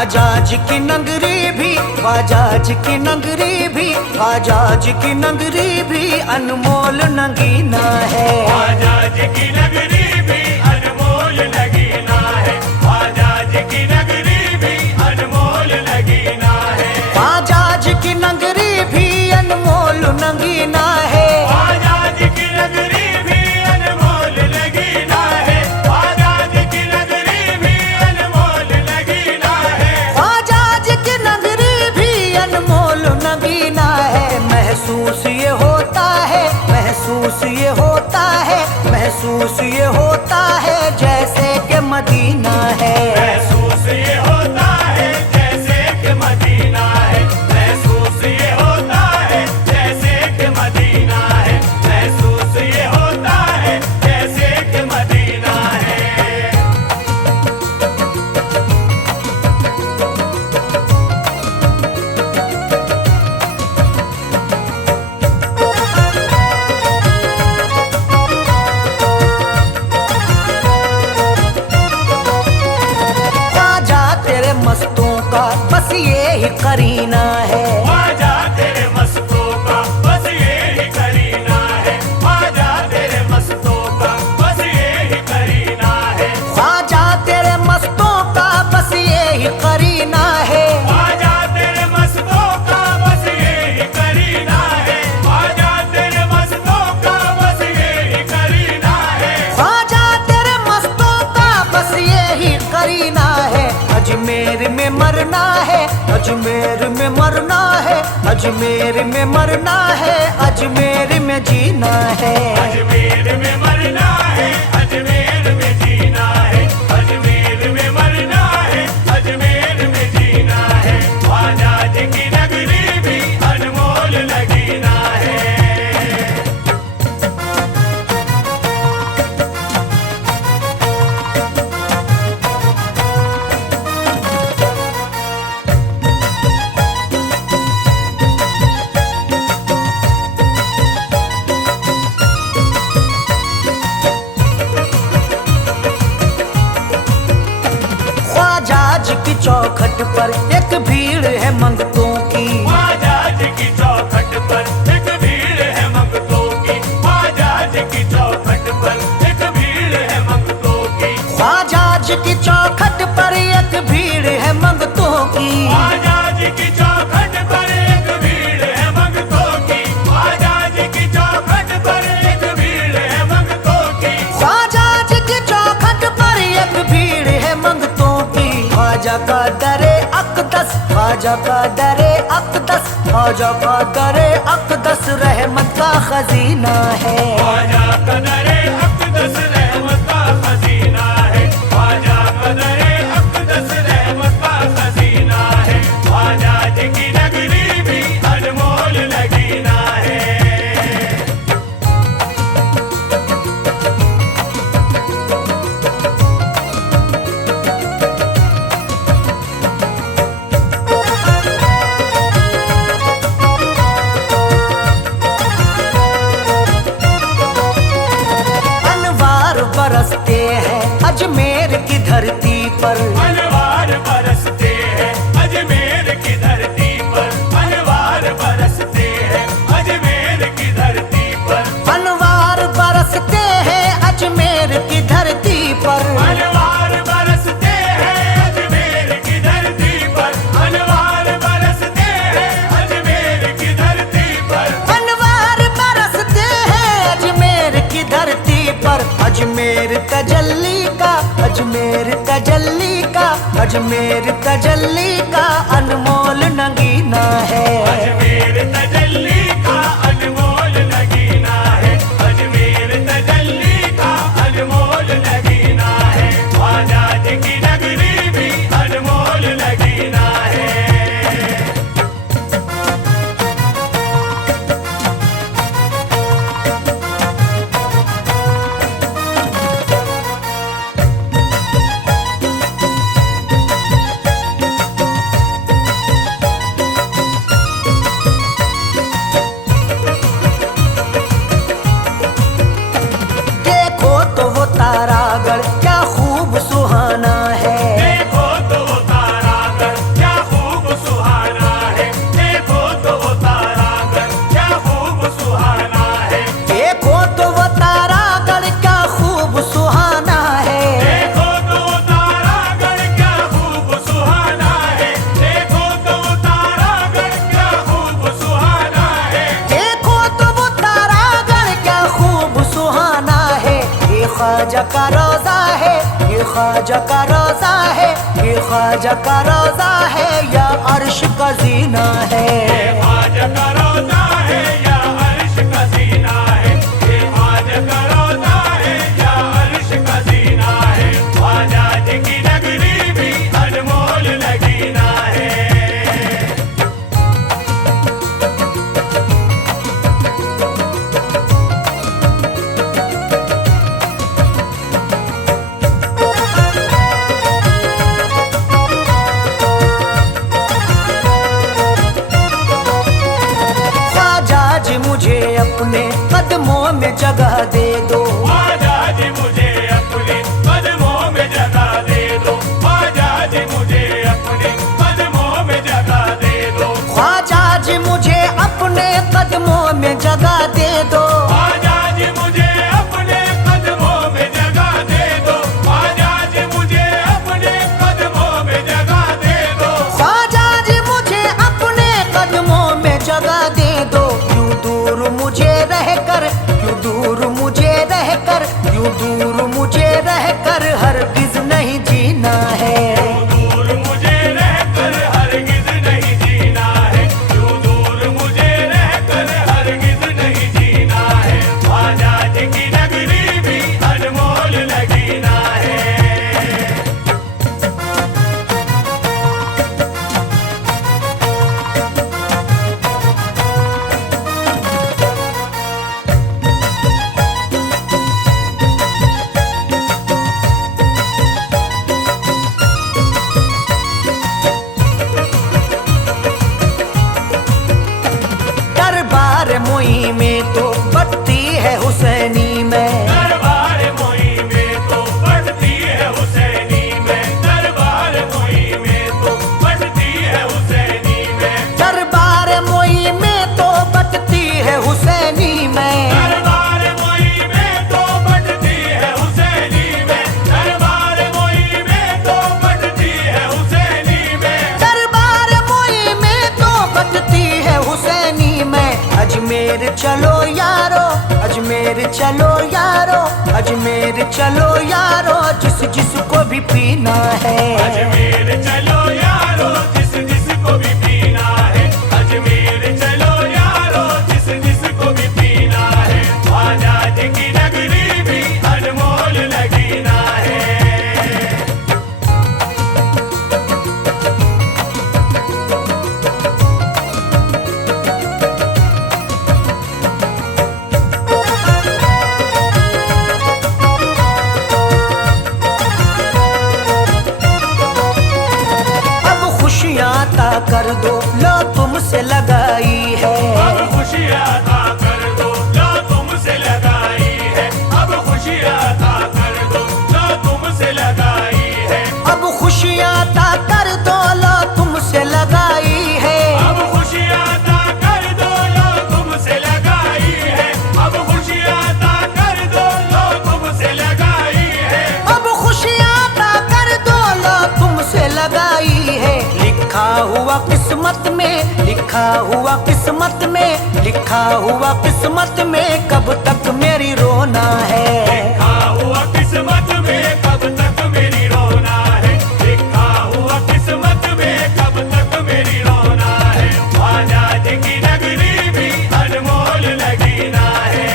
ख्वाजाज की नगरी भी, ख्वाजाज की नगरी भी, ख्वाजाज की नगरी भी अनमोल नगीना है। ख्वाजाज की नगरी भी अनमोल नगीना है। ख्वाजाज की नगरी भी अनमोल नगीना है। ख्वाजाज की नगरी भी अनमोल नगीना है। ख्वाजाज की नगरी भी अनमोल नगीना है। ख्वाजाज की नगरी भी अनमोल नगीना है। ख्वाजाज की नगरी भी अनमोल नगीना है। महसूस ये होता है, महसूस ये होता है, महसूस ये होता है जैसे कि मदीना है। महसूस ये होता है जैसे कि मदीना है। महसूस ये होता है जैसे कि मदीना है। महसूस ये होता है जैसे कि मदीना है। ख्वाजा तेरे मस्तों का बस ये ही करीना है। ख्वाजा तेरे मस्तों का बस ये ही करीना है। ख्वाजा तेरे मस्तों का बस ये ही करीना है। ख्वाजा तेरे मस्तों का बस ये ही करीना है। ख्वाजा तेरे मस्तों का बस ये ही करीना है। ख्वाजा तेरे मस्तों का बस ये ही करीना है। ख्वाजा तेरे मस्तों का बस ये ही करीना है। अजमेर में मरना है, अजमेर में मरना है, अजमेर में मरना है, अजमेर में जीना है। अजमेर में मरना है, अजमेर में जीना है। अजमेर में मरना है, अजमेर में जीना है। ख्वाजाज की नगरी भी अनमोल नगीना है। ख्वाजाज की चौखट पर एक भीड़ है मंगतों की। ख्वाजाज की चौखट पर एक भीड़ है मंगतों की। ख्वाजाज की चौखट पर एक भीड़ है मंगतों की। ख्वाजाज की चौखट पर एक भीड़ है मंगतों की। ख्वाजाज की चौखट पर एक भीड़ है मंगतों की। ख्वाजाज की चौखट पर एक भीड़ है मंगतों की। ख्वाजाज की चौखट पर एक भीड़ है मंगतों की। ख्वाजा का दरे अकदस, ख्वाजा का दरे अकदस, ख्वाजा का दरे अकदस रहमत का खजीना है। ख्वाजा का दरे अक़दस रहमत का खजीना है। ख्वाजा का दरे अक़दस रहमत का खजीना है। ख्वाजाज की नगरी भी अनमोल नगीना है। अनवार बरसते हैं अजमेर की धरती पर। अनवार बरसते हैं अजमेर की धरती पर। अनवार बरसते हैं अजमेर की धरती पर। अनवार बरसते हैं अजमेर की धरती पर। अनवार बरसते हैं अजमेर की धरती पर। अनवार बरसते हैं अजमेर की धरती पर। अनवार बरसते हैं अजमेर की धरती पर। अजमेर तजल्ली का, अजमेर तजल्ली का, अजमेर तजल्ली का अनमोल नगीना है। अजमेर तजल्ली का अनमोल नगीना है। अजमेर तजल्ली का अनमोल नगीना है। ख्वाजाज की नगरी भी अनमोल नगीना है। तारागढ़ क्या खूब सुहाना है। देखो तो वो तारागढ़ ख्वाजा का रोजा है, ये ख्वाजा का रोजा है, ये ख्वाजा का रोजा है या अर्श का जीना है। ये ख्वाजा का रोजा है या अर्श का जीना है, ये ख्वाजा का रोजा है या अर्श का जीना है। ख्वाजा जी की नगरी भी अनमोल लगीना है। मुझे अपने कदमों में जगह दे दो, ख्वाजा जी मुझे अपने कदमों में जगह दे दो, ख्वाजा जी मुझे अपने कदमों में जगह दे दो, ख्वाजा जी मुझे अपने कदमों में जगह दे दो, ख्वाजा जी मुझे अपने कदमों में जगह दे दो, ख्वाजा जी मुझे अपने कदमों में जगह दे दो, ख्वाजा जी मुझे अपने कदमों में जगह दे दो। यूं दूर मुझे रहकर, यूं दूर मुझे रहकर, यूं दूर मुझे रहकर हरगिज नहीं जीना है। दूर मुझे रहकर हरगिज नहीं जीना है, यूं दूर मुझे रहकर हरगिज नहीं जीना है। ख्वाजा जी की नगरी भी अनमोल लगीना है। दरबार मोई में तो बत्ती है हुसैनी में, दरबार मोई में तो बढ़ती है हुसैनी में, दरबार मोई में तो बढ़ती है हुसैनी में, दरबार मोई में तो बत्ती है हुसैनी में, दरबार मोई में तो बढ़ती है हुसैनी में, दरबार मोई में तो बढ़ती है हुसैनी में, दरबार मोई में तो बत्ती है हुसैनी में। अजमेर चलो यारो, अजमेर चलो यारो, अजमेर चलो यारो, जिस जिसको भी पीना है। अजमेर चलो यारो, जिस जिसको भी पीना है, अजमेर चलो यारो, जिस जिसको भी पीना है। ख्वाजा जी की नगरी भी अनमोल लगीना है। अब खुशियाँ अता कर दो, लो तुमसे लगाई है। अब खुशियाँ अता कर दो, लो तुमसे लगाई है, अब खुशियाँ अता कर दो, लो तुमसे लगाई है, अब खुशियाँ अता कर दो, लो तुमसे लगाई है। अब खुशियाँ अता कर दो, लो तुमसे लगाई है, अब खुशियाँ अता कर दो, लो तुमसे लगाई है, अब खुशियाँ अता कर दो, लो तुमसे लगाई है। लिखा हुआ किस्मत में, लिखा हुआ किस्मत में, लिखा हुआ किस्मत में कब तक मेरी रोना है। लिखा हुआ किस्मत में कब तक मेरी रोना है, लिखा हुआ किस्मत में कब तक मेरी रोना है। ख्वाजा जी की नगरी भी अनमोल लगीना है।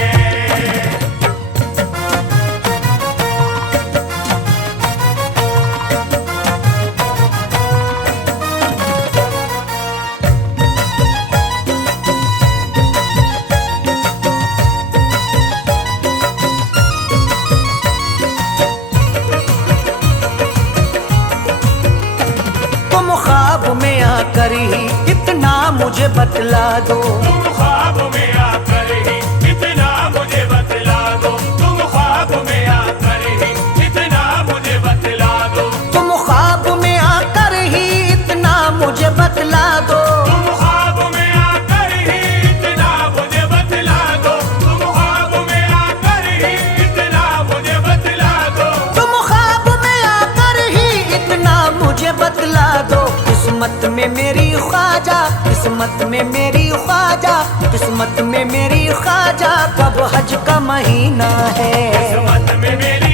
तुम ख्वाब में आकर ही इतना मुझे बतला दो, तुम ख्वाब में आकर ही इतना मुझे बतला दो, तुम ख्वाब में आकर ही इतना मुझे बतला दो, तुम ख्वाब में आकर ही इतना मुझे बतला दो, तुम ख्वाब में आकर ही इतना मुझे बतला दो, तुम ख्वाब में आकर ही इतना मुझे बतला दो, तुम ख्वाब में आकर ही इतना मुझे बतला दो। किस्मत में मेरी ख्वाजा, किस्मत में मेरी ख्वाजा, किस्मत में मेरी ख्वाजा कब हज का महीना है। किस्मत में मेरी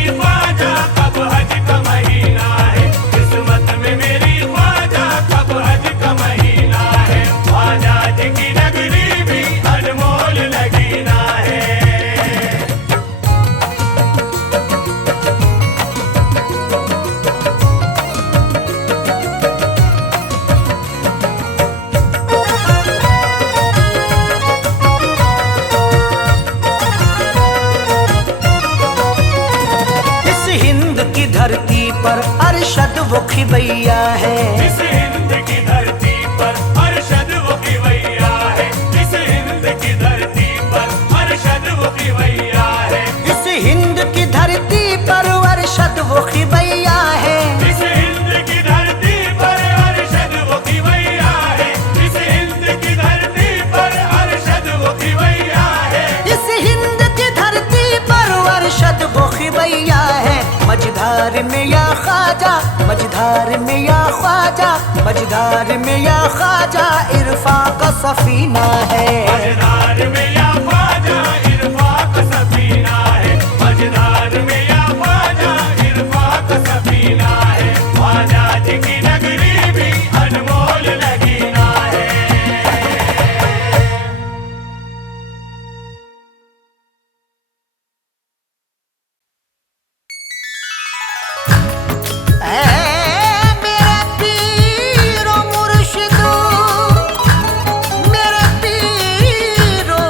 खिवैया है। इस हिंद की धरती पर अरशद वो खिवैया है। इस हिंद की धरती पर अरशद वो खिवैया है। इस हिंद की धरती पर अरशद वो खिवैया है। इस हिंद की धरती पर अरशद वो खिवैया है। इस हिंद की धरती पर अरशद वो खिवैया है। इस हिंद की धरती पर अरशद वो खिवैया है। मझधार में या ख्वाजा, मझधार में या ख्वाजा, मझधार में या ख्वाजा इरफा का सफीना है। मझधार में या ख्वाजा इरफा का सफीना है। मझधार में या ख्वाजा इरफा का सफीना है। ख्वाजा जी की नगरी भी अनमोल नगीना है। मेरे पीरो मुर्शिदो, मेरे पीरो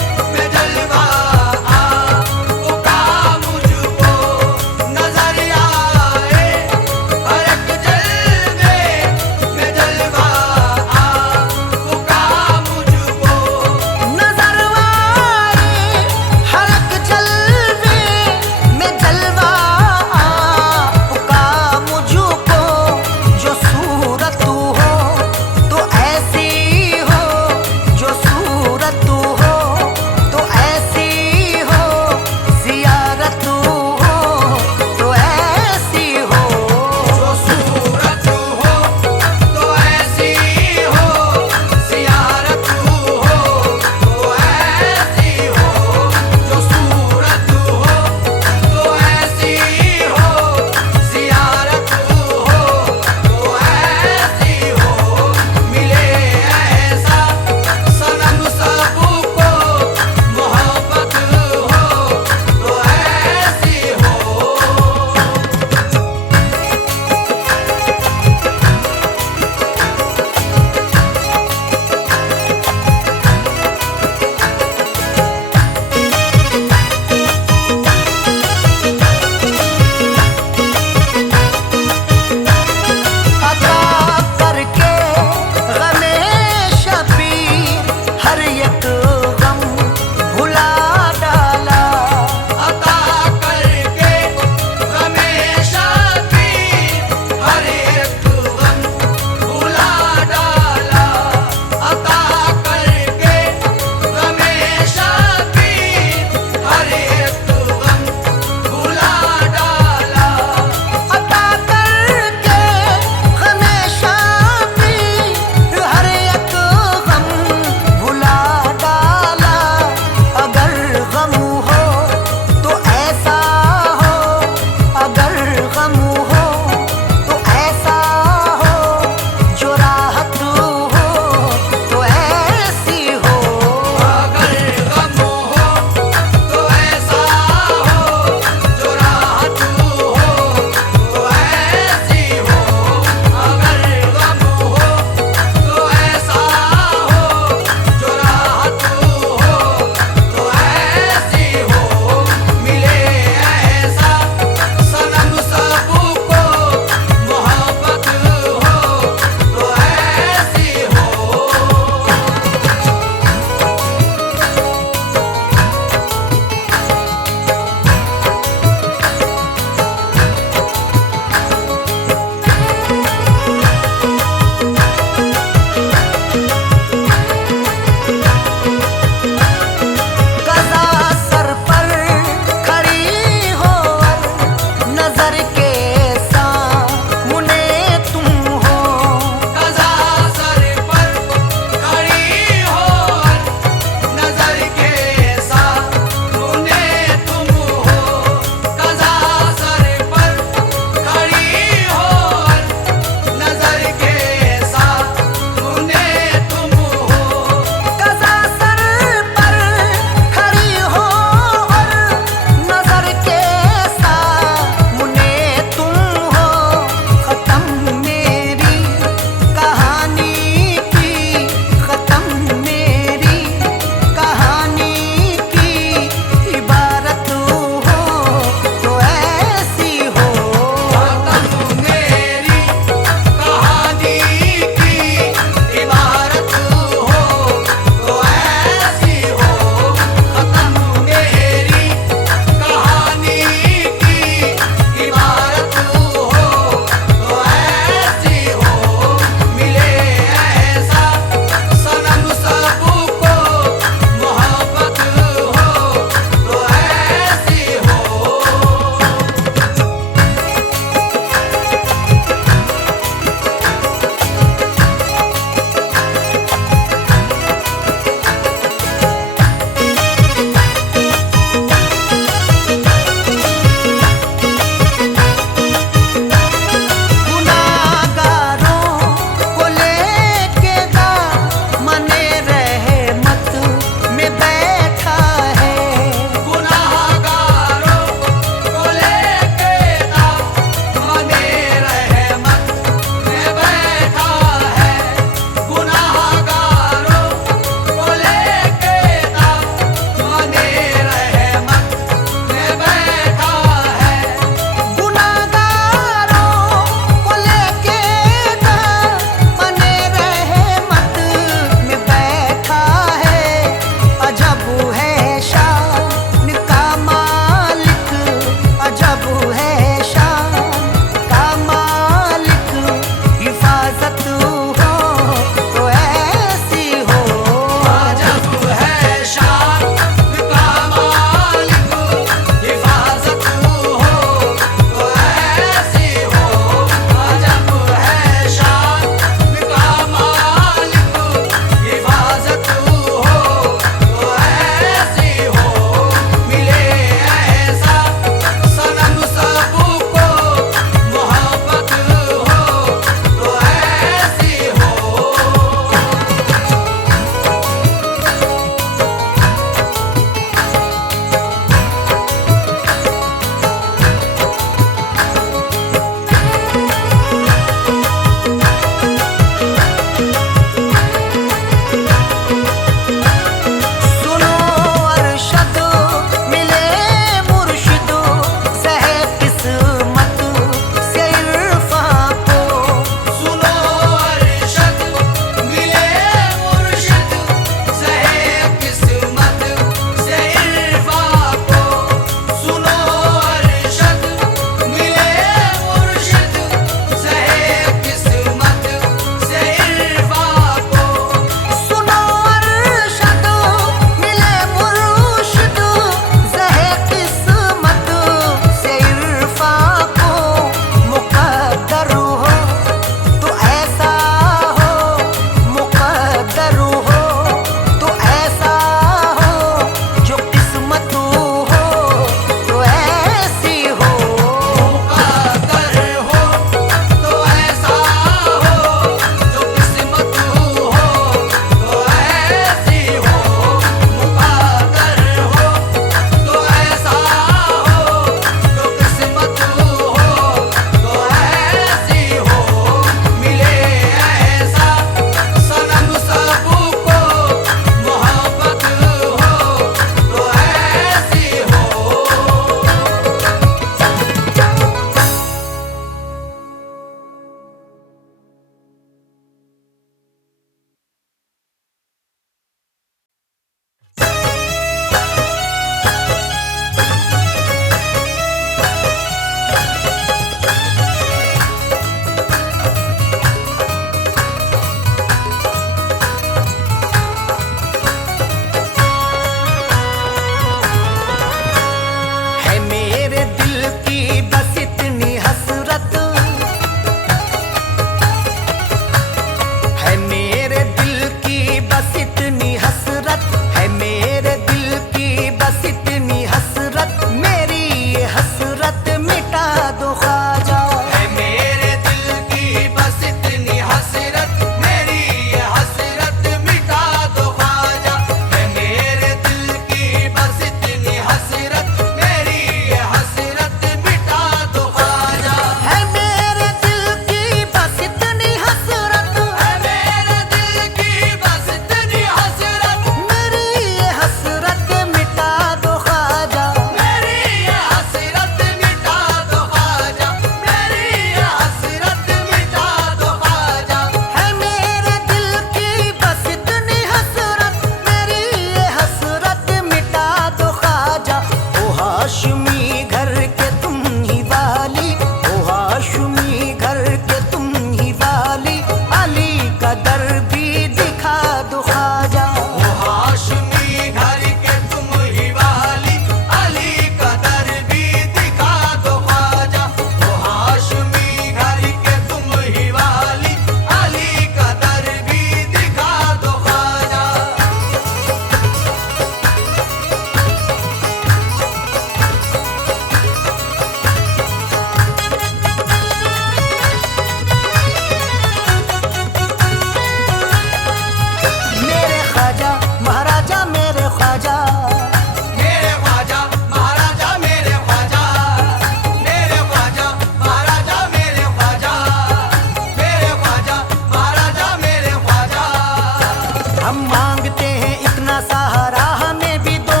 हम मांगते हैं इतना सहारा हमें भी दो,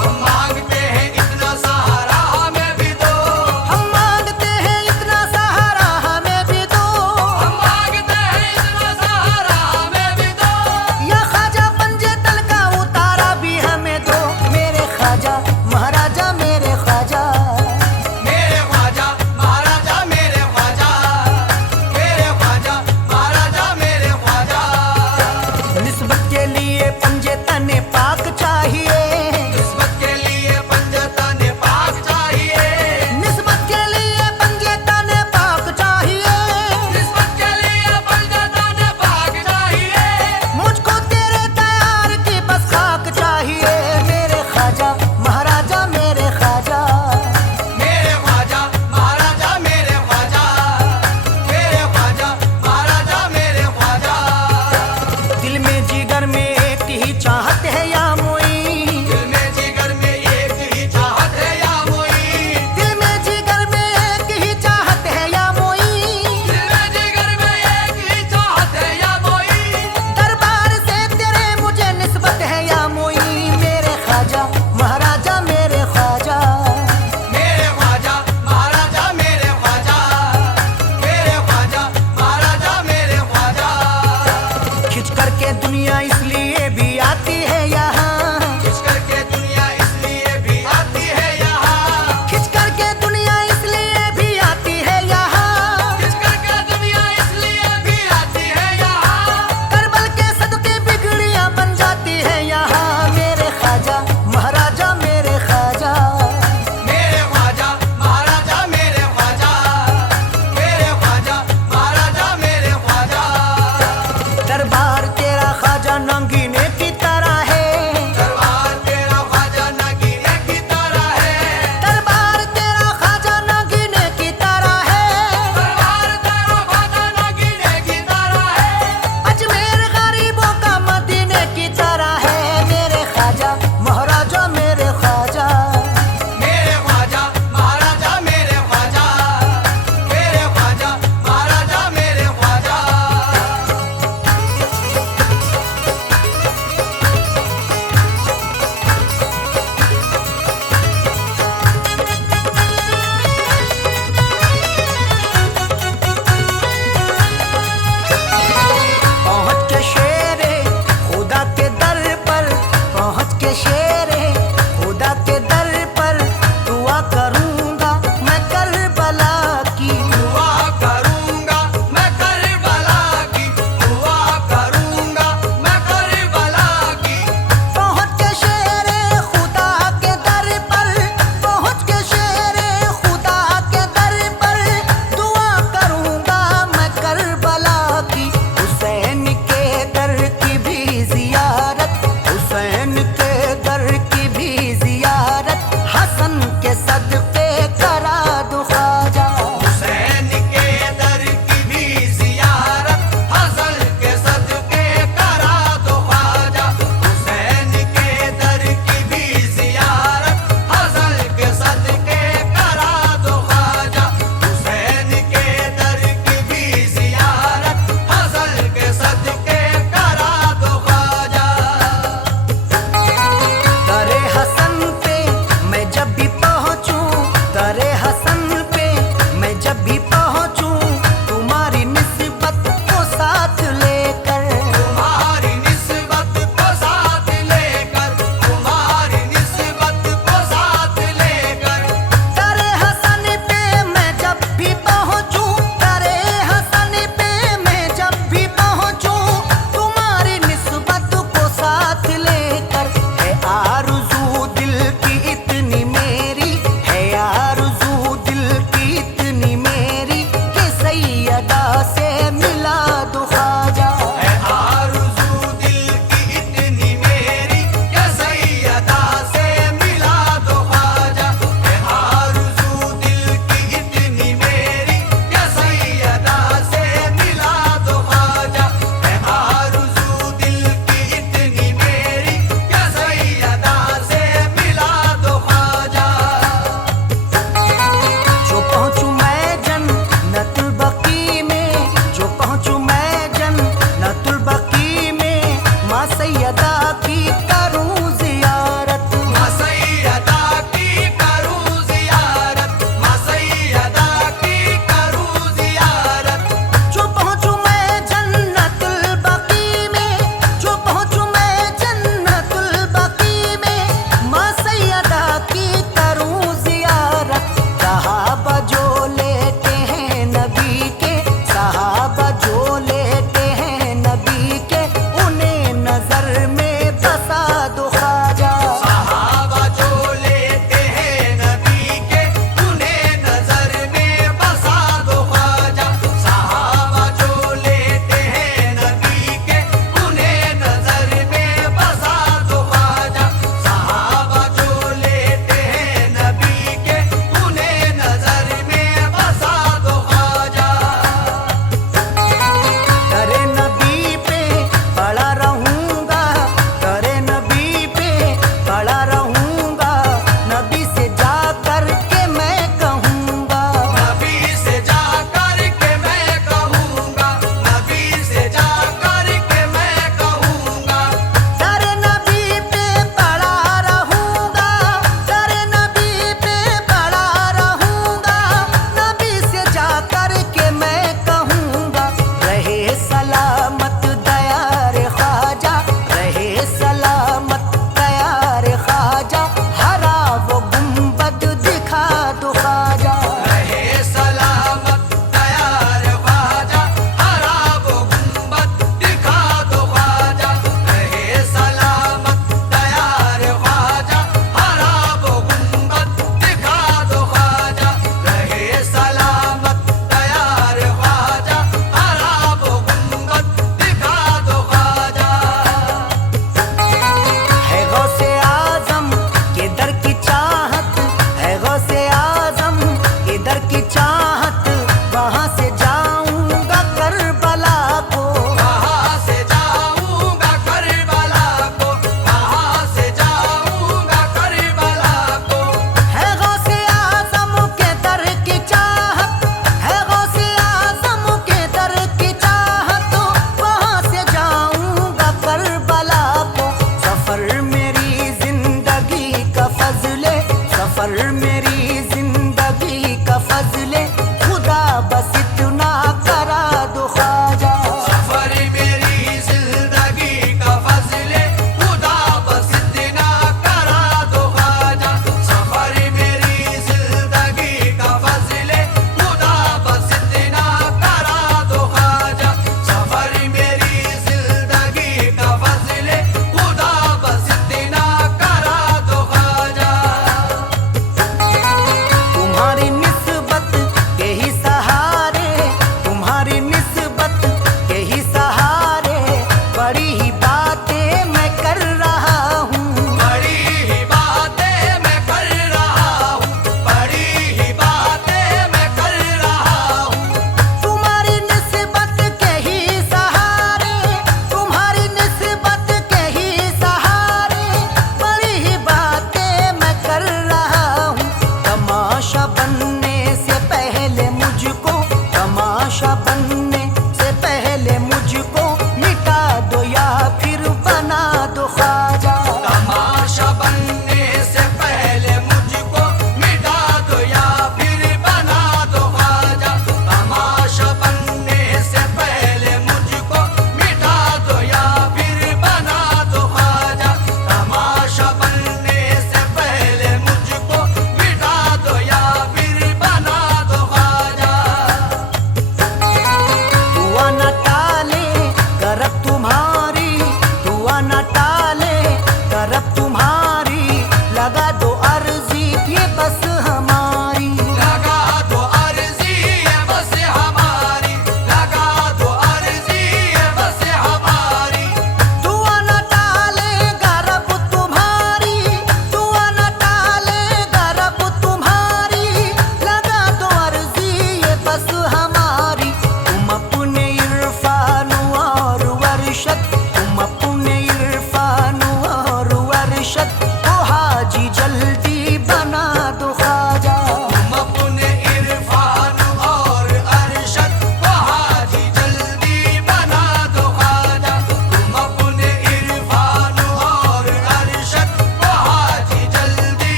हम मांगते हैं इतना सहारा हमें भी दो, हम मांगते हैं इतना सहारा हमें भी दो, हम मांगते हैं इतना सहारा हमें भी दो। या ख्वाजा पंजे तल का उतारा भी हमें दो, मेरे ख्वाजा महाराजा मेरे ख्वाजा, मेरे ख्वाजा महाराजा मेरे ख्वाजा, मेरे ख्वाजा महाराजा मेरे ख्वाजा। निस्बत के लिए पंजे तने पाक चाहिए, किस्मत के लिए पंजतन पाक चाहिए, निस्बत के लिए पंजे तने पाक चाहिए, किस्मत के लिए पंजतन पाक चाहिए। मुझको तेरे तैयार की बस खाक चाहिए, मेरे ख्वाजा महाराजा मेरे ख्वाजा, मेरे ख्वाजा महाराजा मेरे ख्वाजा, मेरे ख्वाजा महाराजा मेरे ख्वाजा। दिल में जिगर में एक ही चाहत है या मोई, दिल में जिगर में एक ही चाहत है या मोई, दिल में जिगर में एक ही चाहत है या मोई, दिल में जिगर में एक ही चाहत है या मोई। दरबार से तेरे मुझे निस्बत है या मोई, मेरे ख्वाजा महाराजा मेरे ख्वाजा, मेरे ख्वाजा महाराजा मेरे ख्वाजा, मेरे ख्वाजा महाराजा मेरे ख्वाजा। खिंच करके दुनिया इसलिए भी आती है यहाँ, खिंच करके दुनिया इसलिए भी आती है यहाँ, खिंच करके दुनिया इसलिए भी आती है यहाँ, खिंच करके दुनिया इसलिए भी आती है यहाँ। करबल के सदके बिगड़ियां बन जाती है यहाँ, मेरे ख्वाजा महाराजा मेरे ख्वाजा, मेरे ख्वाजा महाराजा मेरे ख्वाजा, मेरे ख्वाजा महाराजा मेरे ख्वाजा। दरबार तेरा ख्वाजा नंगीने की तरह है,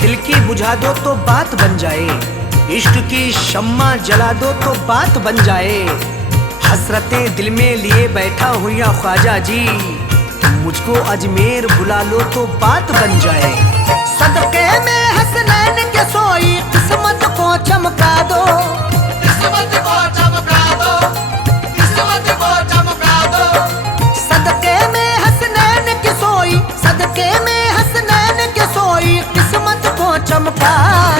दिल की बुझा दो तो बात बन जाए, इश्क की शम्मा जला दो तो बात बन जाए। हसरतें दिल में लिए बैठा हूँ या ख्वाजा जी, मुझको अजमेर बुला लो तो बात बन जाए। सदके में हसनैन के सोई किस्मत को चमका दो, किस्मत को चमका दो, किस्मत को चमका दो। सदके में हसनैन के सोई, सदके में हसनैन के सोई किस्मत को चमका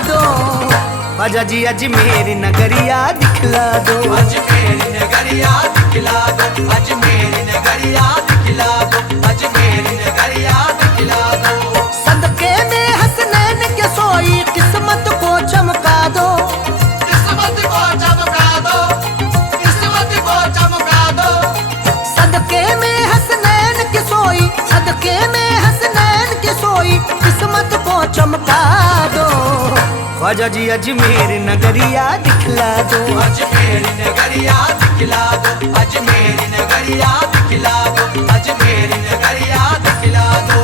दो। ख्वाजा जी अजमेर नगरिया दिखला दो, अजमेर नगरिया दिखला दो, अजमेर नगरिया दिखला दो, अजमेर नगरिया दिखला दो। सदके में हसनैन के सोई किस्मत को चमका दो, किस्मत को चमका दो, किस्मत को चमका दो। सदके में हसनैन के सोई, सदके में हसनैन के सोई किस्मत को चमका दो। ख्वाजा जी अजमेर नगरिया दिखला दो, अजमेर नगरिया दिखला दो, अजमेर नगरिया दिखला दो, अजमेर नगरिया दिखला दो।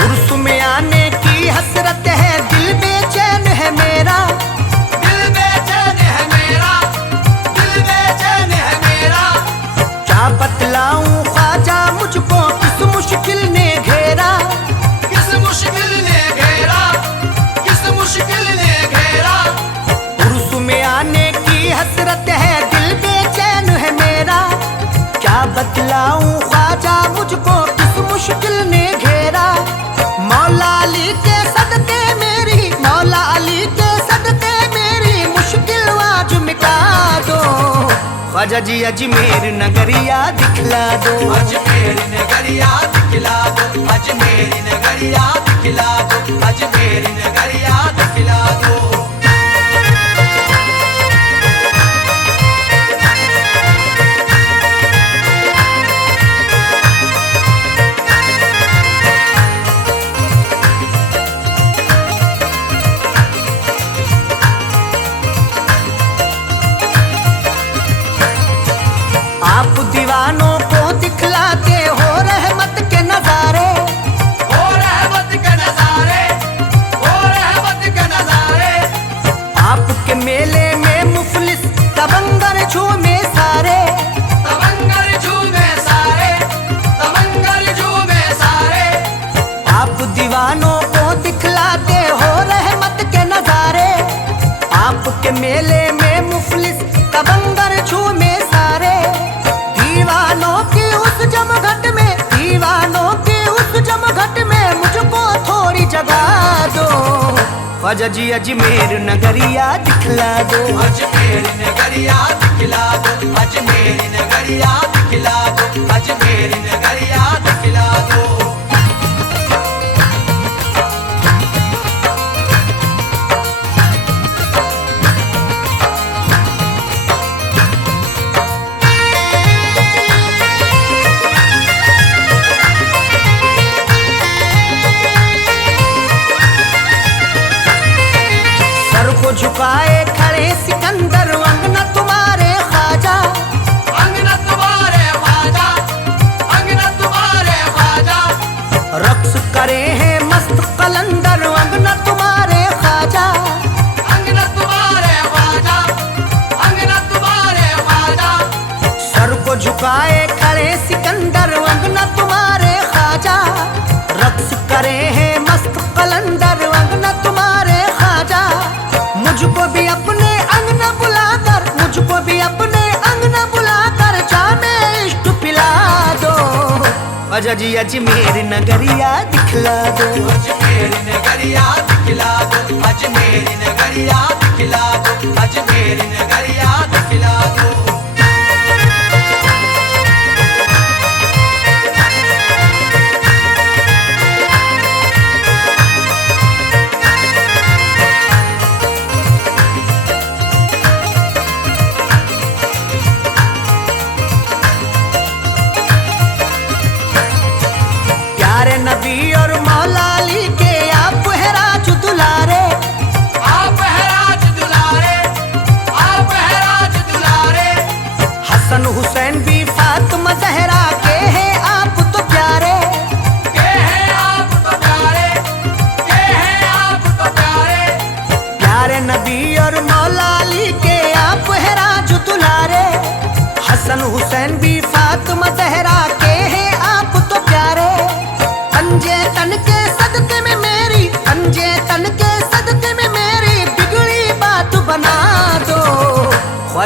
उर्स में आने की हसरत है, दिल बेचैन है मेरा, दिल बेचैन है मेरा, दिल बेचैन है मेरा। क्या बतलाऊं ख्वाजा मुझको किस मुश्किल ने घेरा। किस मुश्किल ने घेरा, किस मुश्किल ने घेरा। उर्स में आने की हसरत है, दिल बेचैन है मेरा। क्या बतलाऊं ख्वाजा मुझको किस मुश्किल ने घेरा। मौला अली के सदके मेरी, मौला अली के सदके मेरी मुश्किल आज मिटा दो। ख्वाजा जी अजमेर नगरिया दिखला दो, अजमेर नगरिया दिखला दो, अजमेर नगरिया दिखला दो, अजमेर नगरिया दिखला दो। आप दीवानों को दिखलाते हो रहमत के नजारे। ओ रहमत के नजारे, ओ रहमत के नजारे। आपके मेले में मुफलिस तबंगर झूमे सारे। तमंगर झूमे सारे, तमंगर झूमे सारे। आप दीवानों को दिखलाते हो रहमत के नजारे। आपके मेले में मुफलिस तबंगर झूमे सारे। दीवानों की उस जमघट में, दीवानों की उस जमघट में मुझको थोड़ी जगह दो। ख्वाजा जी अजमेर नगरिया दिखला दो, अजमेर नगरिया दिखला दो, अजमेर नगरिया दिखला दो, अजमेर नगरिया दिखला दो। सर को झुकाए खड़े सिकंदर अंगना तुम्हारे ख्वाजा। अंगना तुम्हारे ख्वाजा, अंगना तुम्हारे ख्वाजा। रक्स करे हैं मस्त कलंदर अंगना तुम्हारे ख्वाजा। अंगना तुम्हारे ख्वाजा, अंगना तुम्हारे ख्वाजा। सर को झुकाए खड़े सिकंदर अंगना तुम्हारे ख्वाजा। रक्स करे हैं मस्त कलंदर अंगना तुम्हारे ख्वाजा। मुझको भी अपने अंगना बुलाकर, मुझको भी अपने अंगना बुलाकर जामे इश्क पिला दो। ख्वाजा जी अजमेर नगरिया दिखला दो, अजमेर नगरिया दिखला दो, अजमेर नगरिया दिखला दो, अजमेर नगरिया दिखला दो।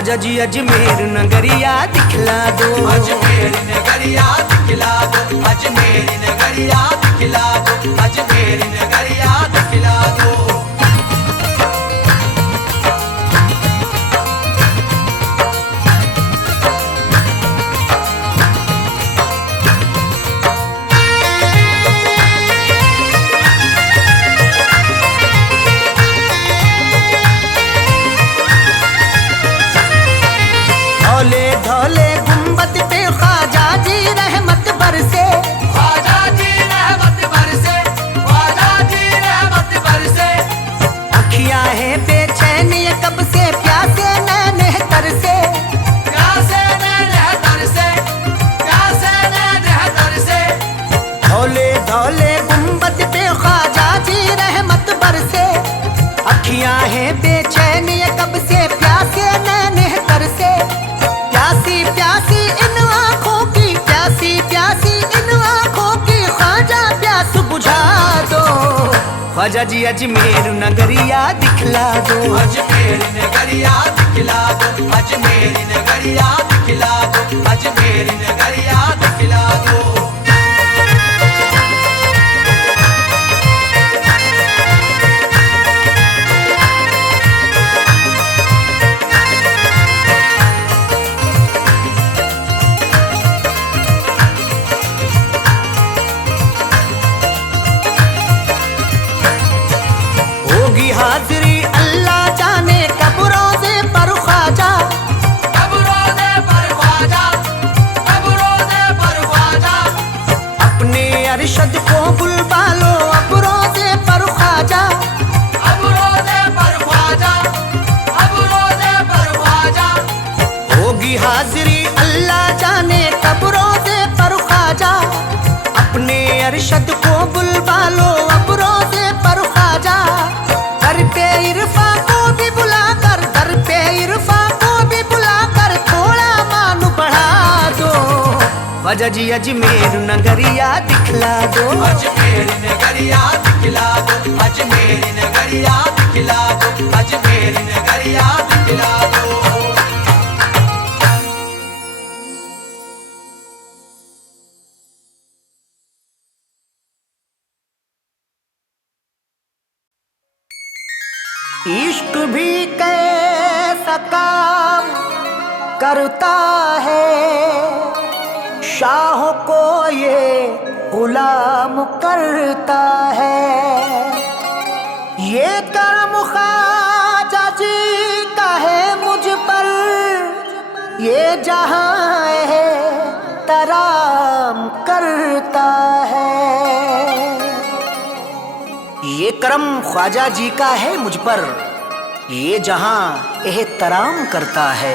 ख्वाजा जी अजमेर नगरिया दिखला दो, अजमेर नगरिया दिखला दो, अजमेर नगरिया दिखला दो, अजमेर नगरिया दिखला दो। धौले धौले गुंबद पे ख्वाजा जी रहमत बरसे, ख्वाजा जी रहमत बरसे, ख्वाजा जी रहमत बरसे। अखियां हैं बेचैन ये कब से प्यासे नैने तरसे, प्यासे नैने तरसे, प्यासे नैने तरसे। धौले धौले गुंबद पे ख्वाजा जी रहमत बरसे, अखियां हैं बेचैन ये कब से प्यासे नैने तरसे। प्यासी प्यासी इन आँखों की, प्यासी प्यासी इन आँखों की ख्वाजा प्यास बुझा दो। ख्वाजा जी अजमेर नगरिया दिखला दो, अजमेर नगरिया दिखला दो, अजमेर नगरिया दिखला दो, अजमेर नगरिया दिखला दो। होगी हाजिरी अल्लाह जाने कब रोज़े पर ख्वाजा, कब रोज़े पर ख्वाजा, कब रोज़े पर ख्वाजा। अपने अरशद को बुलवा लो अब रोज़े पर ख्वाजा। अब रोज़े पर ख्वाजा, अब रोज़े पर ख्वाजा। होगी हाजिरी अल्लाह जाने कब रोज़े पर ख्वाजा, अपने अरशद को बुलवा लो अब रोज़े पर ख्वाजा। दर पे इरफा को भी बुलाकर, दर पे इरफा को भी बुलाकर थोड़ा मान बढ़ा दो। ख्वाजा जी अजमेर नगरिया दिखला दो, अजमेर नगरिया दिखला दो, अजमेर नगरिया दिखला दो, अजमेर नगरिया दिखला दो। इश्क भी कैसा काम करता है, शाहों को ये गुलाम करता है। ये करम ख्वाजा जी का है मुझ पर, ये जहां है तराम करता है। ये करम ख्वाजा जी का है मुझ पर, ये जहां एहतराम करता है।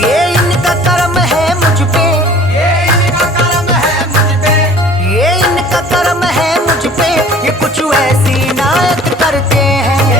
ये इनका करम है मुझ पे, ये इनका करम है मुझ पे, ये इनका करम है मुझ पे, ये कुछ ऐसी इनायत करते हैं, ये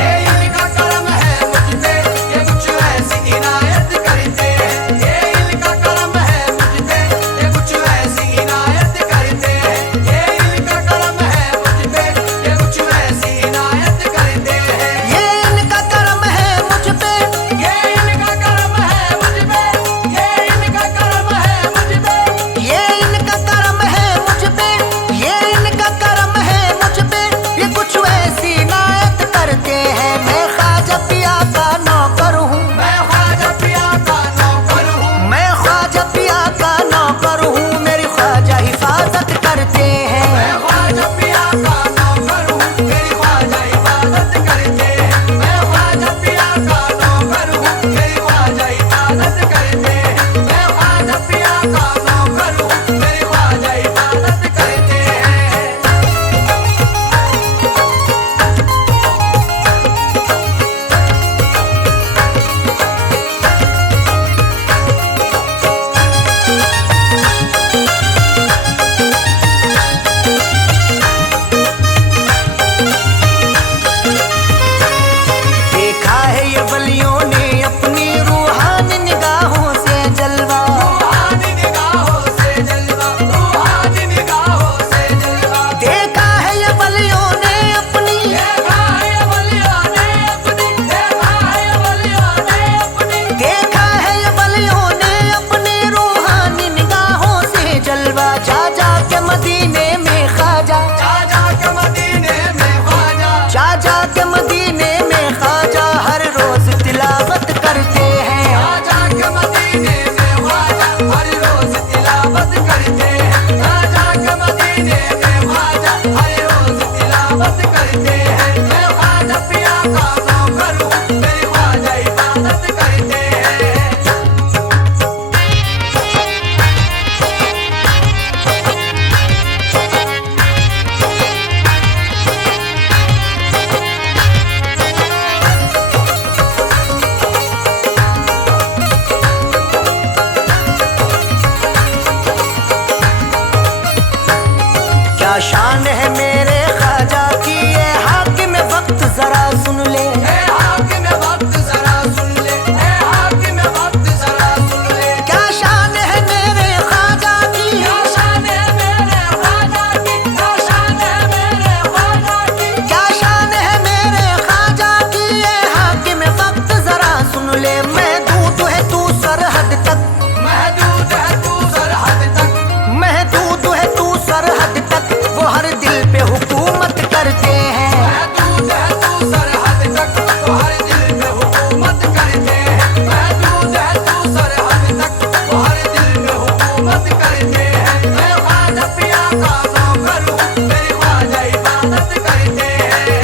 शान है मेरे ख्वाजा की, ये हाकिम वक्त जरा सुन ले। ए हाकिम वक्त जरा सुन ले, ए हाकिम वक्त जरा सुन ले। क्या शान है मेरे ख्वाजा की, क्या शान है मेरे ख्वाजा की, क्या शान है मेरे ख्वाजा की। क्या शान है मेरे ख्वाजा की, ये हाकिम वक्त जरा सुन ले। महदूद है तू सरहद तक, महदूद है तू सरहद तक, महदूद है तू सरहद तक, वो हर दिल पे हुकूमत करते हैं। महदूद है तू सरहद तक, वो हर दिल पे हुकूमत करते हैं। महदूद है तू सरहद तक, वो हर दिल पे हुकूमत करते हैं। मैं ख्वाजा पिया का नौकर हूँ, मेरी ख्वाजा इबादत करते हैं।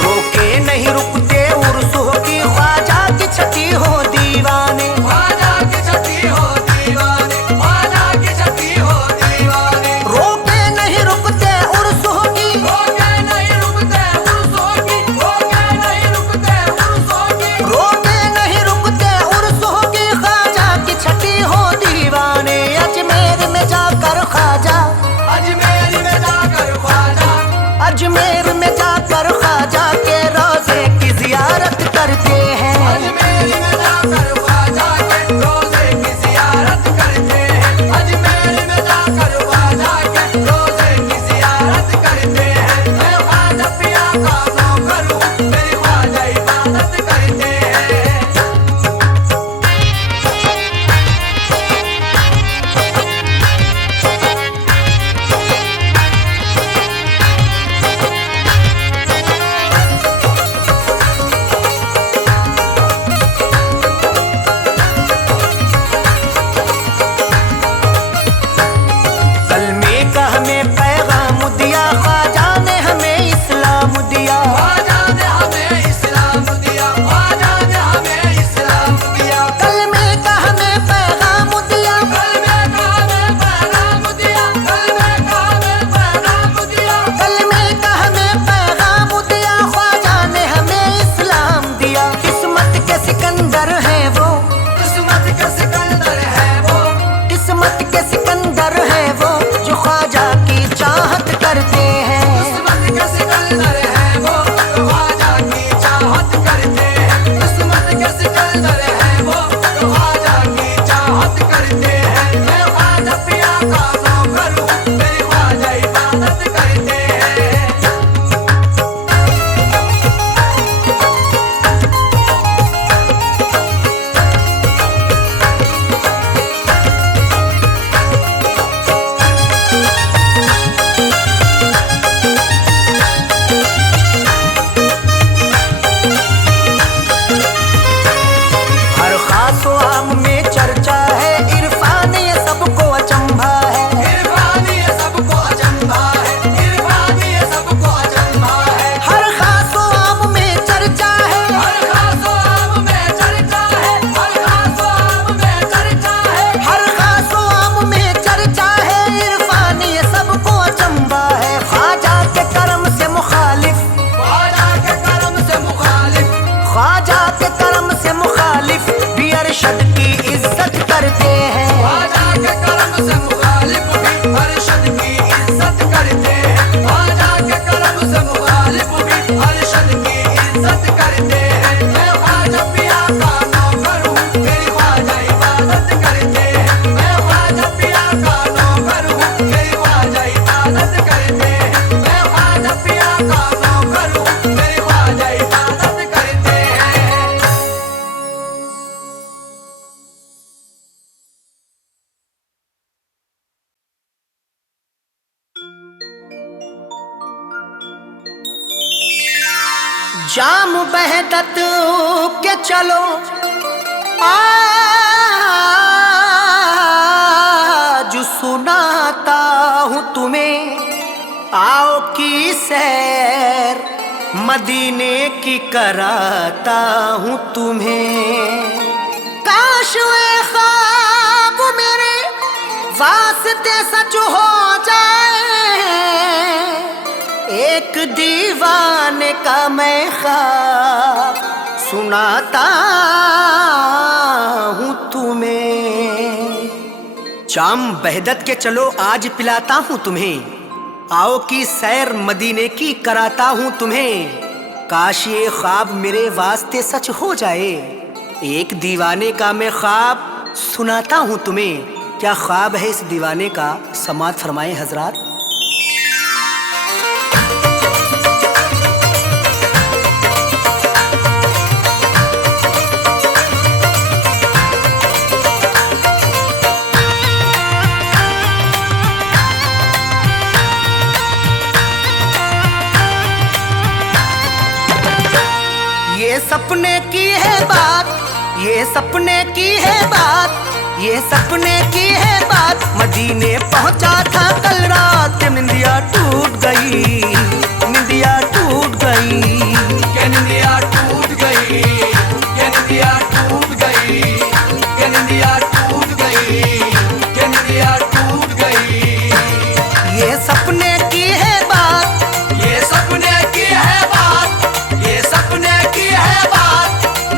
रोके नहीं रुकते उर्स होगी, ख्वाजा की छठी हो दीवाने। ख्वाजा की छठी हो दीवाने, ख्वाजा की छठी हो दीवाने। रोके नहीं रुकते उर्स होगी, रोके नहीं रुकते उर्सों की, रोके नहीं रुकते उर्सों की। रोके नहीं रुकते उर्स होगी, ख्वाजा की छठी हो दीवाने। अजमेर में जाकर ख्वाजा, अजमेर में जाकर ख्वाजा, अजमेर में जाकर ख्वाजा के रोजे की जियारत करते हैं। अजमेर में जाकर ख्वाजा के रोजे की जियारत करते हैं। अजमेर में जाकर ख्वाजा के रोजे की जियारत करते हैं। मैं ख्वाजा पिया का नौकर हूँ, मेरी ख्वाजा इबादत करते हैं। कलमे का हमें पैगाम दिया, ख्वाजा ने हमें इस्लाम दिया। ख्वाजा ने हमें इस्लाम दिया, ख्वाजा ने हमें इस्लाम दिया। कलमे का हमें पैगाम दिया, कलमे का हमें पैगाम दिया, कलमे का हमें पैगाम दिया। कलमे का हमें पैगाम दिया, ख्वाजा ने हमें इस्लाम दिया। किस्मत के सिकंदर हैं वो, किस्मत के सिकंदर है वो, किस्मत के सिकंदर हैं वो, जो ख्वाजा की चाहत करते हैं। किस्मत के सिकंदर है वो, जो ख्वाजा की चाहत करते हैं। किस्मत के सिकंदर है वो, जो ख्वाजा की चाहत करते हैं। मैं ख्वाजा पिया का नौकर हूँ, मेरी ख्वाजा इबादत करते हैं। हर खास व आम में चर्चा है, इरफान ये सबको अचंभा है। इरफान ये सबको अचंभा है, इरफान ये सबको अचंभा है। हर खास व आम में चर्चा है, हर खास आम में चर्चा है, हर खास आम में चर्चा है। हर खास व आम में चर्चा है, इरफान ये सबको अचंभा है। ख्वाजा के करम से मुखालिफ, ख्वाजा के करम से मुखालिफ, ख्वाजा के करम से मुखालिफ भी अरशद की इज्जत करते हैं। ख्वाजा के करम से मुखालिफ भी अरशद की इज्जत करते हैं। ख्वाजा के करम से मुखालिफ भी अरशद की इज्जत करते हैं। मैं ख्वाजा पिया का नौकर हूँ, मेरी ख्वाजा इबादत करते हैं। मैं ख्वाजा पिया का नौकर हूँ, मेरी ख्वाजा इबादत करते हैं। मैं ख्वाजा पिया का नौकर हूँ, मेरी ख्वाजा इबादत करते हैं। जाम बहदत के चलो आज सुनाता हूँ तुम्हें, आओ की सैर मदीने की कराता हूँ तुम्हें। काश वे ख्वाब मेरे वास्ते सच हो जाए, एक दीवाने का मैं ख्वाब सुनाता हूँ तुम्हें। जाम वहदत के चलो आज पिलाता हूँ तुम्हें, आओ की सैर मदीने की कराता हूँ तुम्हें। काश ये ख्वाब मेरे वास्ते सच हो जाए, एक दीवाने का मैं ख्वाब सुनाता हूँ तुम्हें। क्या ख्वाब है इस दीवाने का, समाअत फरमाए हजरात। ये सपने की है बात, ये सपने की है बात, ये सपने की है बात। मदीने पहुंचा था कल रात, निंदिया टूट गई, निंदिया टूट गई, के निंदिया टूट गई, के निंदिया टूट गई, के निंदिया टूट गई, के निंदिया टूट गई। ये सपने की है बात, ये सपने की है बात, ये सपने की है बात,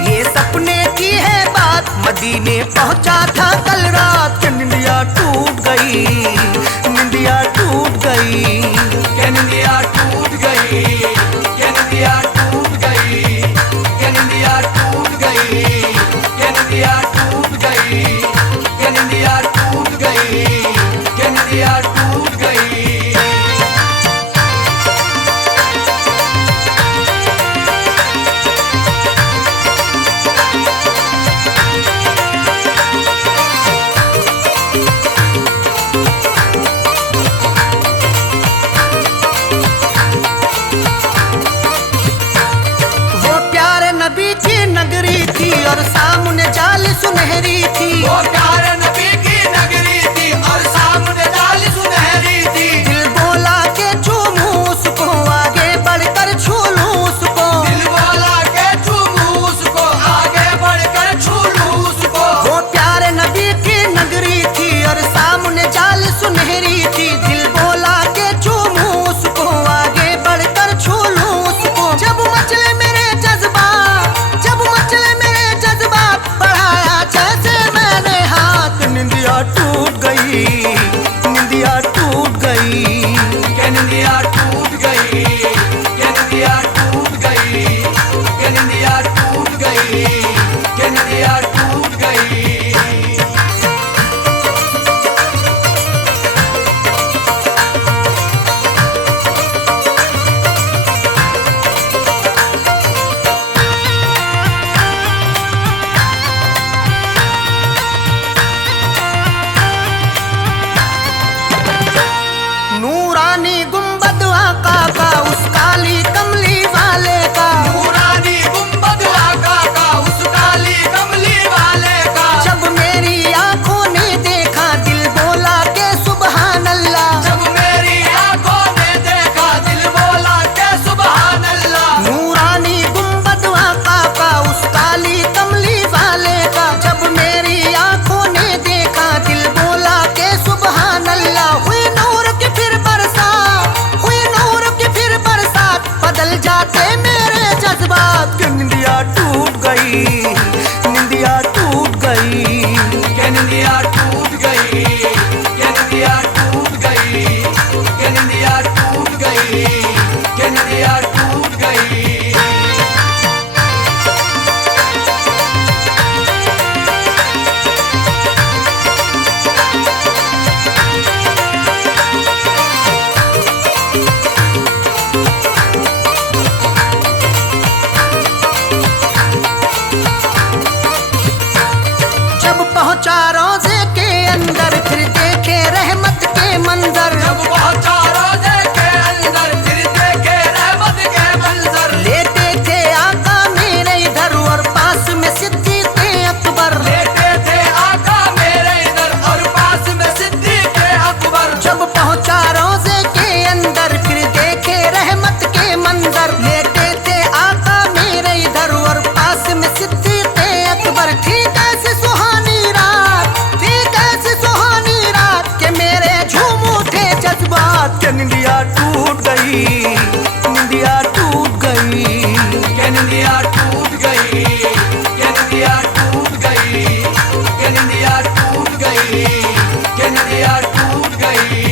ये सपने की है बात। मदीने पहुंचा था कल रात, निंदिया टूट गई, निंदिया टूट गई, के निंदिया टूट गई, के निंदिया टूट गई, के निंदिया टूट गई, के निंदिया टूट गई, के निंदिया टूट गई, के निंदिया टूट गई। वो प्यारे नबी की नगरी थी और सामने जाल सुनहरी थी। वो प्यारे नबी की नगरी थी और सामने जाल सुनहरी थी। दिल बोला के चूमूं उसको, आगे बढ़कर छू लूं उसको। दिल बोला के चूमूं उसको, आगे बढ़कर छू लूं उसको। वो प्यारे नबी की नगरी थी और सामने जाल सुनहरी थी। दिल बोला के चूमूं उसको, आगे बढ़कर छू लूं उसको। जब मचले मेरे जज्बात, जब मचले मेरे जज्बात, बढ़ाया जैसे मैंने हाथ, निंदिया टूट गई, ये निंदिया टूट गई, ये निंदिया टूट गई, ये निंदिया टूट गई।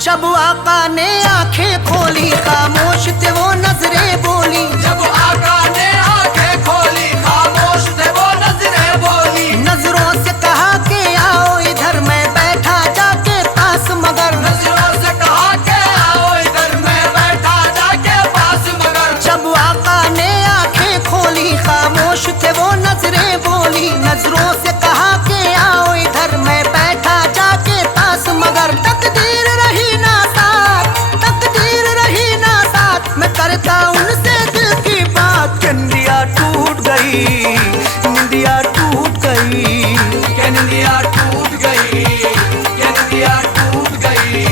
जब आका ने आंखें खोली खामोश थे वो नजरें बोली, जब आका ने आंखें खोली खामोश थे वो नजरें बोली। नजरों से कहा कि आओ इधर मैं बैठा जाके पास, मगर नजरों से कहा के आओ इधर मैं बैठा जाके पास, मगर जब आका ने आंखें खोली खामोश थे वो नजरें बोली। नजरों से कहा कि आओ इधर मैं बैठा जाके पास, मगर तकदीर रही ना साथ, तकदीर रही ना साथ। मैं करता उनसे दिल की बात, निंदिया टूट गई, निंदिया टूट गई। के निंदिया टूट गई, के निंदिया टूट गई,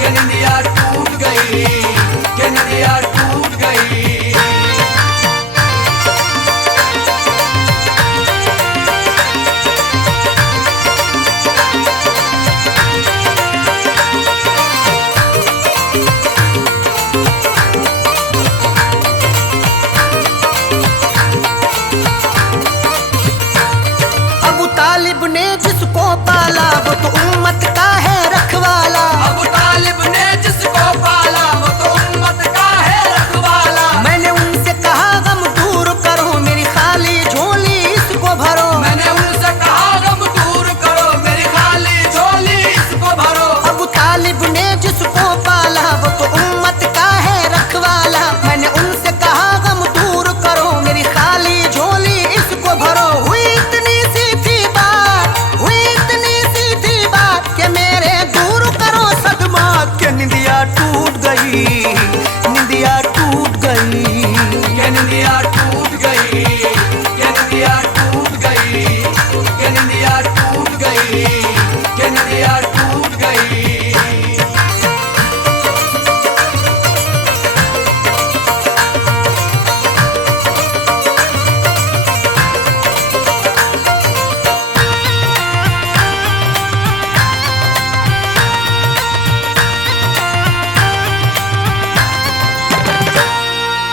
के निंदिया टूट गई, के निंदिया टूट गई। अबू तालिब ने जिसको पाला वो तो उम्मत का है रखवाला। अबू तालिब ने जिसको पाला वो तो उम्मत का है रखवाला। मैंने उनसे कहा गम दूर करो मेरी खाली झोली इसको भरो। मैंने उनसे कहा गम दूर करो मेरी खाली झोली इसको भरो। अबू तालिब ने जिसको पाला वो तो उम्मत का है रखवाला। मैंने उनसे कहा गम दूर करो मेरी खाली झोली इसको भरो। हुई इतनी सी थी बात, हुई इतनी सी थी बात कि मेरे दूर करो सदमात। के निंदिया टूट गई, निंदिया टूट गई। के निंदिया टूट गई, के निंदिया टूट गई, के निंदिया टूट गई, के निंदिया टूट गई।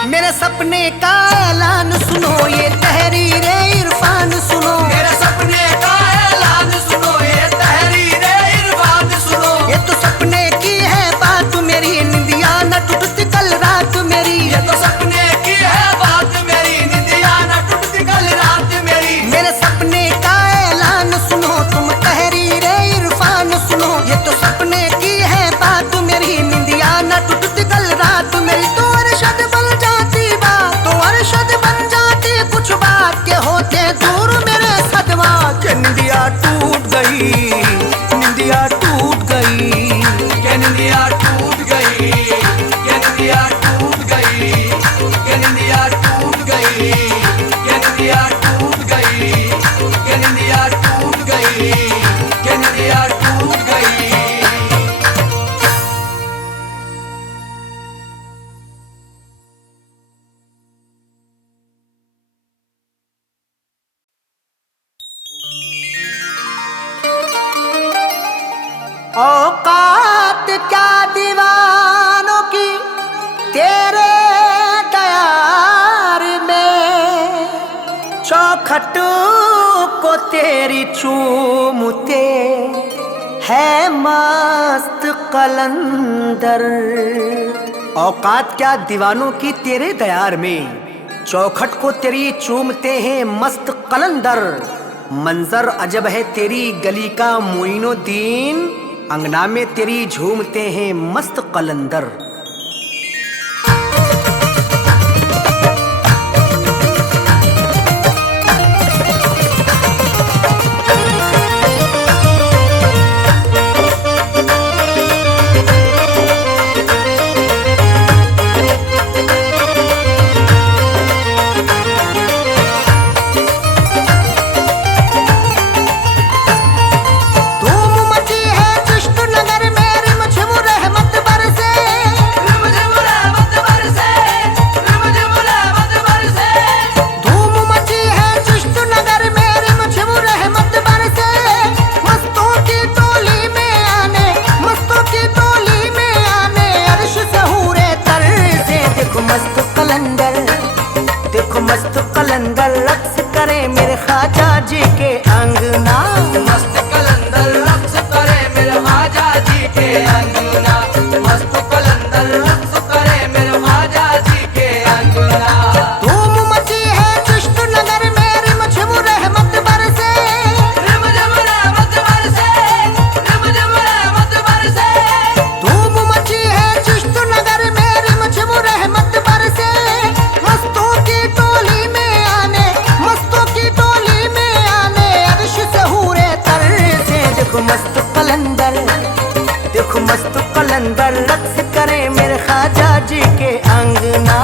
मेरे सपने का ऐलान सुनो ये तहरीर इरफान सुनो। मेरे सपने का ऐलान सुनो ये तहरीर इरफान सुनो। ये तो सपने की है बात मेरी, निंदिया न टूटती कल रात मेरी। ये तो सपने की है बात मेरी, निंदिया न टूटती कल रात मेरी। मेरे सपने का ऐलान सुनो तुम तहरीर इरफान सुनो। ये तो सपने की है बात मेरी, निंदिया न टूटती कल रात मेरी। तो अरशद बन जाती बात, तो अरशद बन जाती कुछ बात के होते दूर मेरे सदमा। के निंदिया टूट गई, निंदिया टूट गई। के निंदिया टूट गई, के निंदिया टूट गई, के निंदिया टूट गई, के निंदिया टूट गई, के निंदिया टूट गई, के निंदिया टूट गई। औकात क्या दीवानों की तेरे दयार में, चौखट को तेरी चूमते है मस्त कलंदर। औकात क्या दीवानों की तेरे दयार में, चौखट को तेरी चूमते हैं मस्त कलंदर। मंजर अजब है तेरी गली का मोइनुद्दीन, अंगना में तेरी झूमते हैं मस्त कलंदर। धूम मची है चिश्त नगर में, रिमझिम रहमत बरसे। कलंदर, देखो मस्त कलंदर रक्स करे मेरे ख्वाजा जी के अंगना। मस्त कलंदर रक्स करे मेरे ख्वाजा जी के अंगना, मस्त कलंदर रक्स करे मेरे ख्वाजा जी के अंगना। धूम मची है चिश्त नगर में रिमझिम रहमत बरसे, रिमझिम रहमत बरसे, रिमझिम रहमत बरसे। धूम मची है चिश्त नगर में रिमझिम रहमत बरसे। मस्तों की टोली में आने, मस्तों की टोली में आने अर्श से हूरे तर से। देखो मस्त कलंदर, देखो मस्त कलंदर रक्स करे मेरे ख्वाजा जी के अंगना।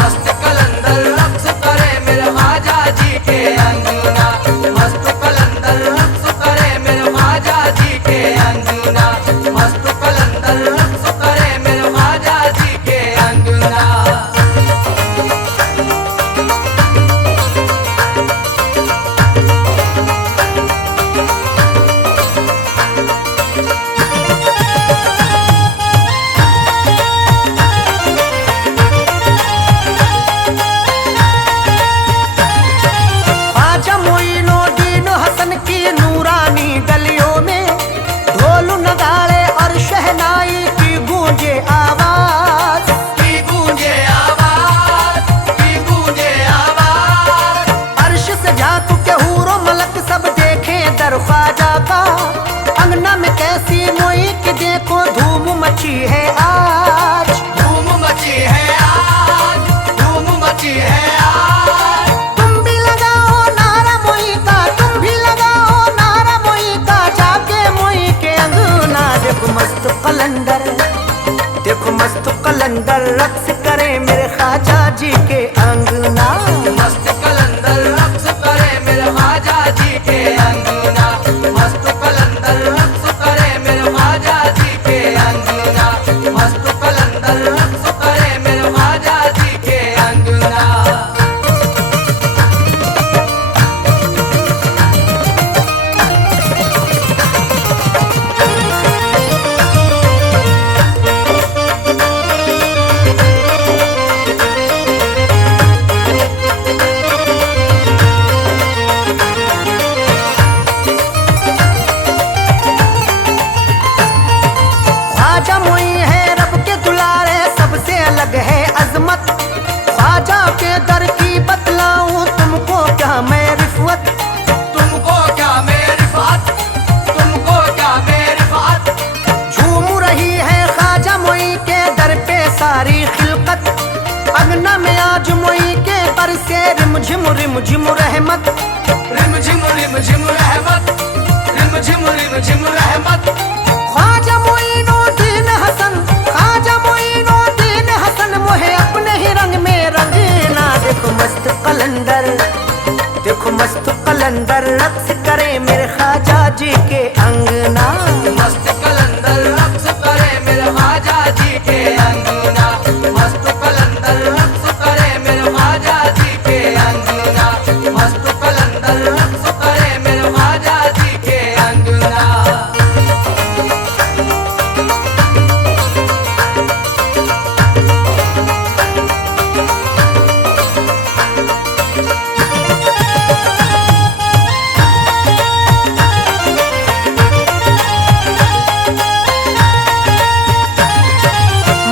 मस्त कलंदर रक्स करे मेरे ख्वाजा जी के अंगना, मस्त कलंदर रक्स करे मेरे ख्वाजा जी के अंगना, मस्त कलंदर रक्स करे मेरे ख्वाजा जी के अंगना। ख्वाजा मोइनुद्दीन हसन की नूरानी गलियों में ढोल नगाड़े और शहनाई की गूंजे आवाज, की गूंजे आवाज, की गूंजे आवाज। अर्श से झांक के हूरो मलक सब देखे दर ख्वाजा का। अंगना में कैसी मोई की देखो धूम मची है आज। धूम मची है आज, धूम मची है आज। तुम भी लगाओ नारा मोई का, तुम भी लगाओ नारा मोई का, जाके मोई के अंगना। देखो मस्त कलंदर, देखो मस्त कलंदर रक्स करे मेरे ख्वाजा जी के अंगना। मस्त कलंदर रक्स करे मेरे ख्वाजा जी के अंगना, मस्त कलंदर रक्स करे मेरे ख्वाजा जी के अंगना, मस्त कलंदर रक्स करे मेरे ख्वाजा जी के अंगना। ख्वाजा मोई है रब के दुलारे सबसे अलग है अजमत। ख्वाजा के दर की बतलाऊं तुमको क्या मैं रिफवत। तुमको क्या मेरी बात, तुमको क्या मेरी बात। झूम रही है ख्वाजा मोई के दर पे सारी खिलकत। अंगना में आज मोई के पर से रिमझिम रिमझिम रहमत। रिमझिम रिमझिम रहमत, रिमझिम रिमझिम रहमत। ख्वाजा मोइनुद्दीन हसन, ख्वाजा मोइनुद्दीन हसन मोहे अपने ही रंग में रंगना। देखो मस्त कलंदर, देखो मस्त कलंदर रक्स करे मेरे ख्वाजा जी के अंगना। मस्त कलंदर रक्स करे मेरे ख्वाजा जी के अंगना, मस्त कलंदर रक्स करे मेरे ख्वाजा जी के अंगना, मस्त कलंदर रक्स करे मेरे ख्वाजा जी के अंगना।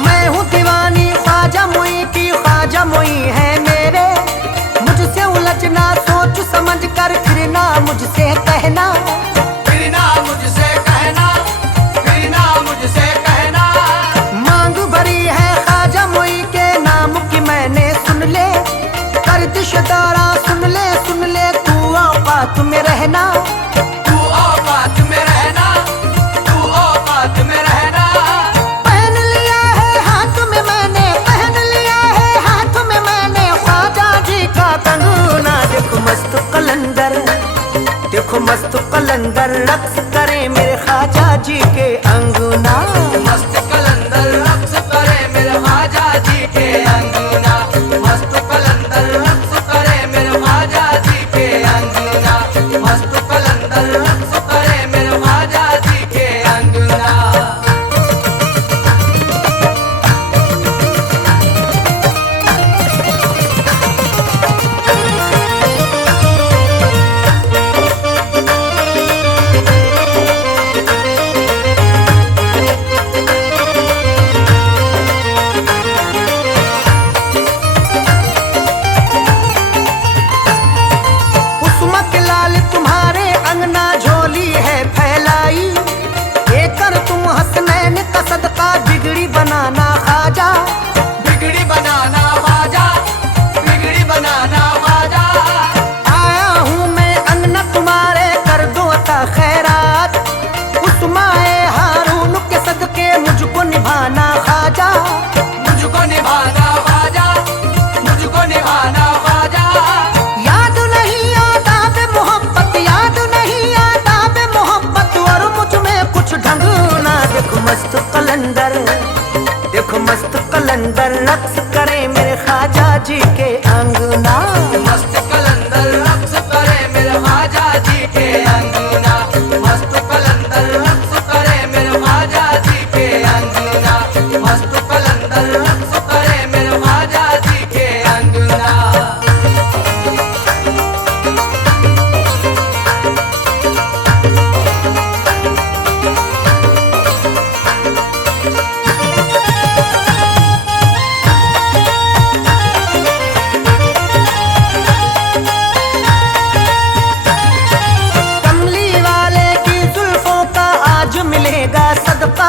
मैं हूँ दीवानी ख्वाजा मोई की, ख्वाजा मोई है मेरे। मुझसे उलझना सोच समझ कर फिर ना मुझसे कहना। फिर ना मुझसे कहना, फिर ना मुझसे कहना। मांग भरी है ख्वाजा मोई के नाम की मैंने सुन ले। गर्दिश दारा सुन ले, सुन ले तू औकात में रहना। तू औकात में रहना, तू औकात में रहना। पहन लिया है हाथ में मैंने, पहन लिया है हाथ में मैंने ख्वाजा जी का कंगना। देखो मस्त कलंदर, देखो कलंदर रक्स करे मेरे ख्वाजा जी के अंगना। मस्त कलंदर रक्स करे मेरे ख्वाजा जी के अंगना। मस्त कलंदर रक्स करे मेरे ख्वाजा जी के अंगना। मस्त कलंदर रक्स करे मेरे ख्वाजा जी के अंगना। मिलेगा सदका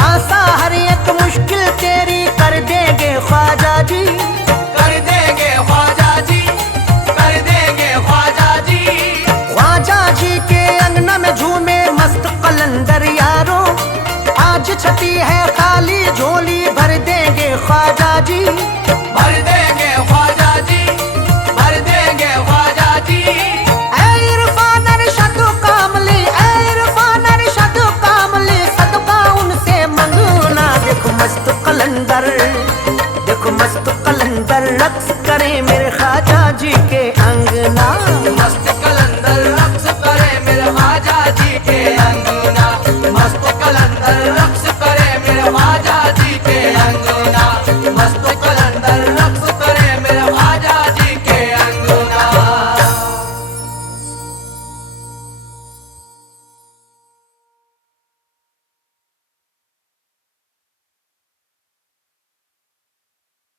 आसा हर एक मुश्किल तेरी कर देंगे ख्वाजा जी। कर देंगे ख्वाजा जी, कर देंगे ख्वाजा जी। ख्वाजा जी के अंगना में झूमे मस्त कलंदर यारो, आज छठी है खाली झोली भर देंगे ख्वाजा जी। भर देंगे ख्वाजा जी, भर देंगे ख्वाजा जी। ऐ इरफान अरशद कामली, ऐ इरफान अरशद कामली, सदका उनसे मंगना। देखो मस्त कलंदर, देखो मस्त कलंदर रक्स करे मेरे ख्वाजा जी के अंगना। मस्त